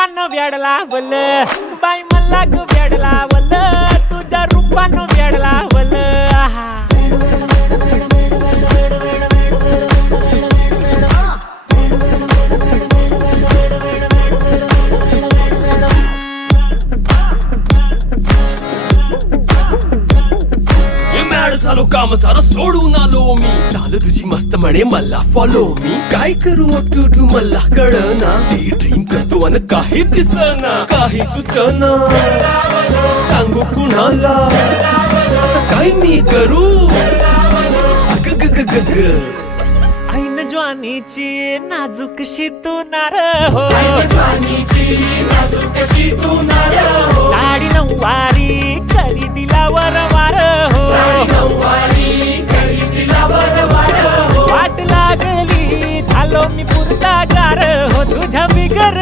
रूपानं वेड लावल बाई मला ग वेड लावल तुझ्या रूपानं वेड लावल झालो काम सारं सोडून आलो मी चाल तुझी मस्त म्हणे मला फॉलो मी काय करू टू मला कळना ती ड्रीम करतो आणि काही दिसना काही सुचना सांगू कुणाला आता काय मी करू अग ग ग ग ग ऐन ज्वानीची नाजूकशी तू नार हो साडी नऊवारी करी दिला वरवार हो वाट लागली झालो मी पुरता गार हो तुझ्या बिगर